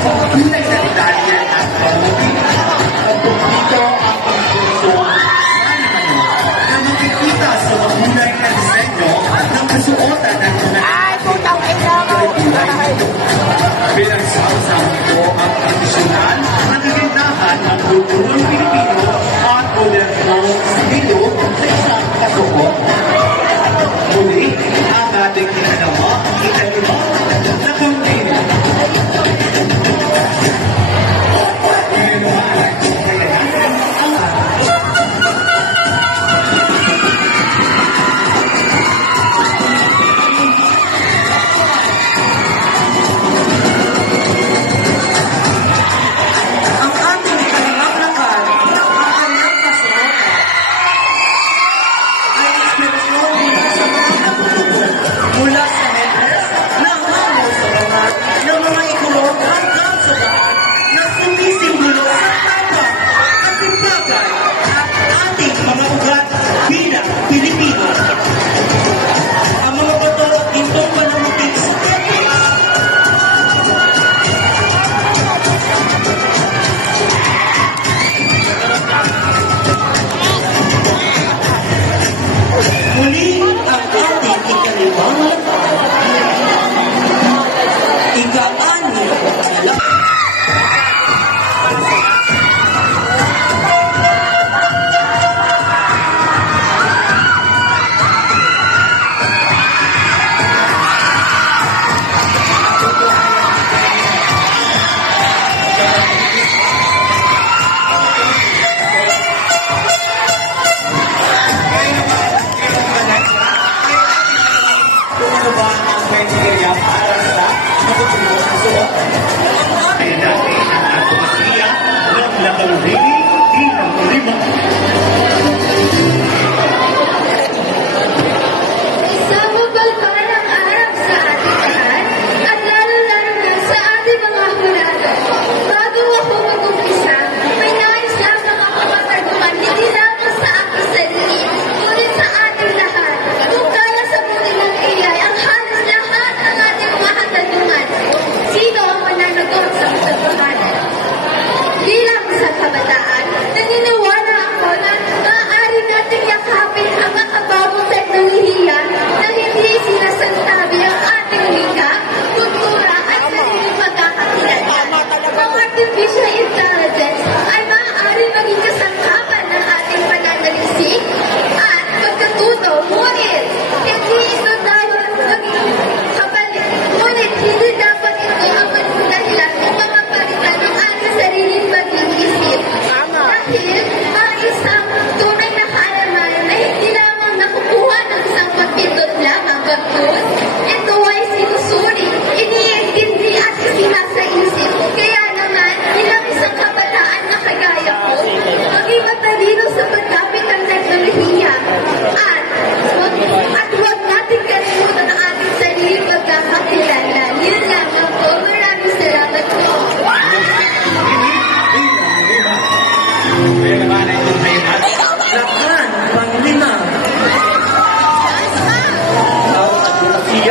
Tunay na Italia at Pamukit. Pagpupito ang pagpuso na makikita sa mahulay na disenyo ng kasuotan ng bilang sausang ito ang tradisyonal na kagandahan ng kulturang Pilipino at modernong estilo sa isang kasuot. Muli, ang ating kinanawa ang ikalima na kundi.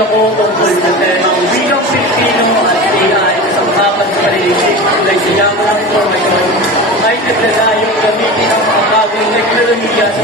Ako tungkol sa temang bilang Pilipino at AI sa usapan sa palilisik na isiyang ng informasyon ay naglalayong gamitin ang mga bagong teknolohiya sa